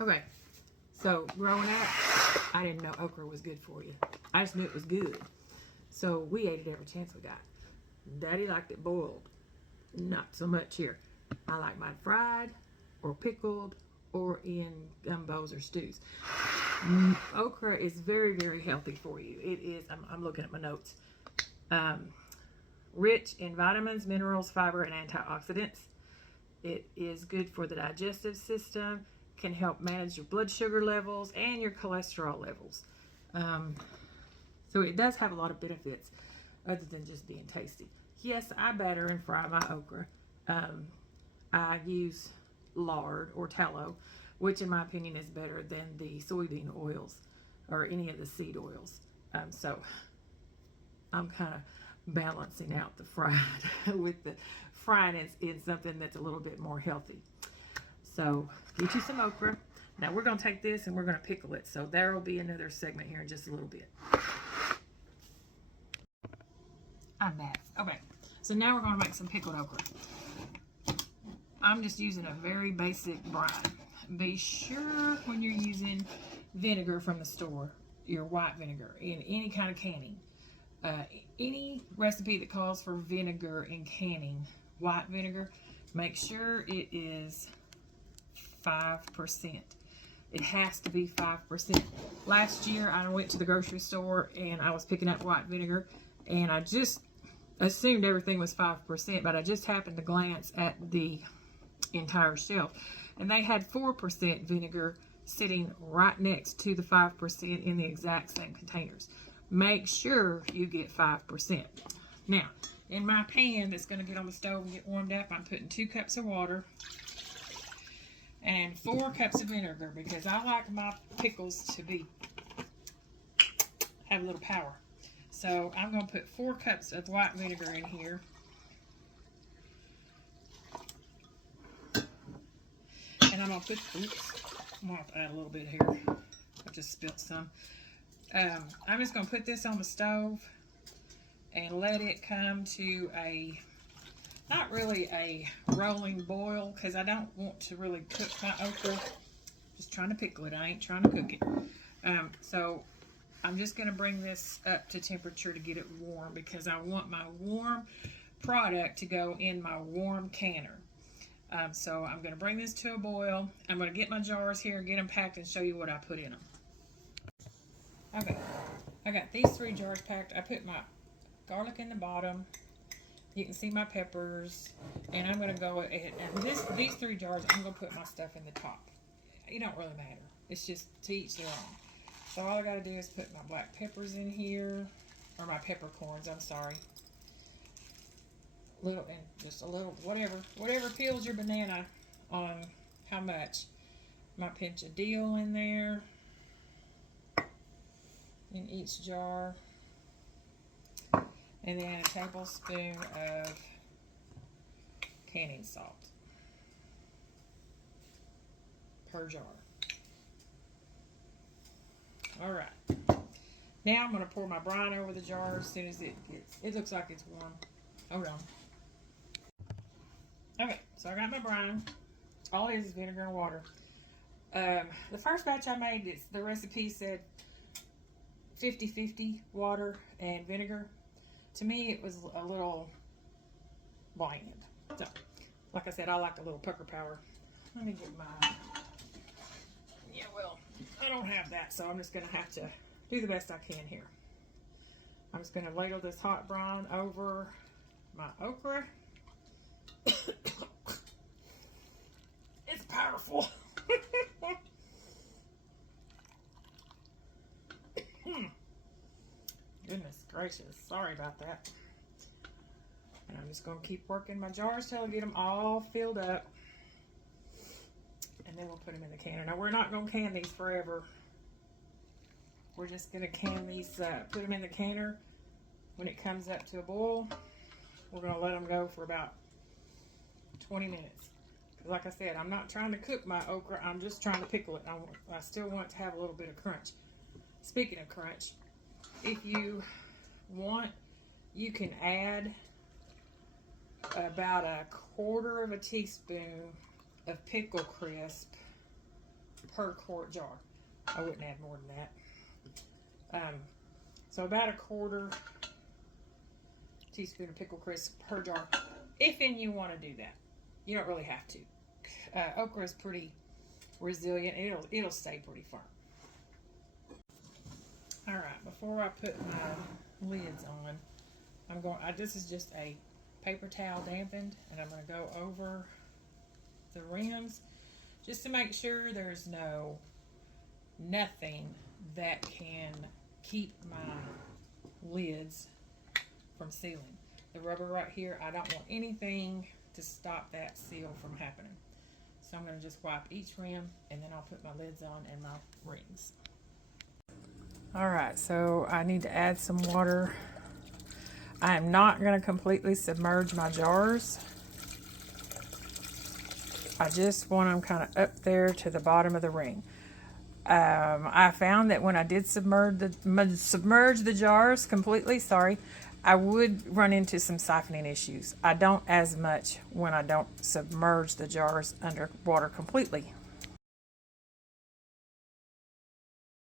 Okay, so growing up, I didn't know okra was good for you. I just knew it was good. So we ate it every chance we got. Daddy liked it boiled. Not so much here. I like mine fried or pickled or in gumbos or stews. Okra is very, very healthy for you. It is, I'm looking at my notes. Rich in vitamins, minerals, fiber, and antioxidants. It is good for the digestive system, can help manage your blood sugar levels and your cholesterol levels. So it does have a lot of benefits other than just being tasty. Yes, I batter and fry my okra. I use lard or tallow, which in my opinion is better than the soybean oils or any of the seed oils. So I'm kind of balancing out the fried with the frying is something that's a little bit more healthy. So get you some okra. Now we're going to take this and we're going to pickle it. So there will be another segment here in just a little bit. I'm back. Okay, so now we're going to make some pickled okra. I'm just using a very basic brine. Be sure when you're using vinegar from the store, your white vinegar, in any kind of canning. Any recipe that calls for vinegar in canning, white vinegar, make sure it is 5%. It has to be 5%. Last year, I went to the grocery store and I was picking up white vinegar, and I just assumed everything was 5%, but I just happened to glance at the entire shelf, and they had 4% vinegar sitting right next to the 5% in the exact same containers. Make sure you get 5%. Now, in my pan that's going to get on the stove and get warmed up, I'm putting 2 cups of water and 4 cups of vinegar, because I like my pickles to have a little power. So I'm going to put 4 cups of white vinegar in here. And I'm going to I'm going to add a little bit here. I just spilled some. I'm just going to put this on the stove and let it come to not really a rolling boil, because I don't want to really cook my okra. Just trying to pickle it. I ain't trying to cook it. So I'm just going to bring this up to temperature to get it warm, because I want my warm product to go in my warm canner. So I'm going to bring this to a boil. I'm going to get my jars here, get them packed, and show you what I put in them. Okay, I got these 3 jars packed. I put my garlic in the bottom. You can see my peppers, and I'm going to go ahead, and these 3 jars, I'm going to put my stuff in the top. It don't really matter. It's just to each their own. So all I got to do is put my black peppers in here, or my peppercorns, I'm sorry. Little, and just a little, whatever peels your banana on how much. My pinch of dill in there, in each jar, and then a tablespoon of canning salt per jar. All right. Now I'm going to pour my brine over the jar as soon as it looks like it's warm. Hold on. Okay, so I got my brine. All it is vinegar and water. The first batch I made, the recipe said 50-50 water and vinegar. To me, it was a little bland. So, like I said, I like a little pucker power. Let me get my... Yeah, well, I don't have that, so I'm just going to have to do the best I can here. I'm just going to ladle this hot brine over my okra. It's powerful. Goodness gracious, sorry about that. And I'm just going to keep working my jars till I get them all filled up. And then we'll put them in the canner. Now, we're not going to can these forever. We're just going to can these, put them in the canner. When it comes up to a boil, we're going to let them go for about 20 minutes. Because like I said, I'm not trying to cook my okra. I'm just trying to pickle it. I still want it to have a little bit of crunch. Speaking of crunch, if you want, you can add about 1/4 teaspoon of pickle crisp per quart jar. I wouldn't add more than that. So about a 1/4 teaspoon of pickle crisp per jar, if and you want to do that. You don't really have to. Okra is pretty resilient. It'll stay pretty firm. All right, before I put my lids on, this is just a paper towel dampened, and I'm going to go over the rims just to make sure there's nothing that can keep my lids from sealing. The rubber right here, I don't want anything to stop that seal from happening. So I'm going to just wipe each rim, and then I'll put my lids on and my rings. Alright, so I need to add some water. I am not going to completely submerge my jars. I just want them kind of up there to the bottom of the ring. I found that when I did submerge the jars completely, I would run into some siphoning issues. I don't as much when I don't submerge the jars under water completely.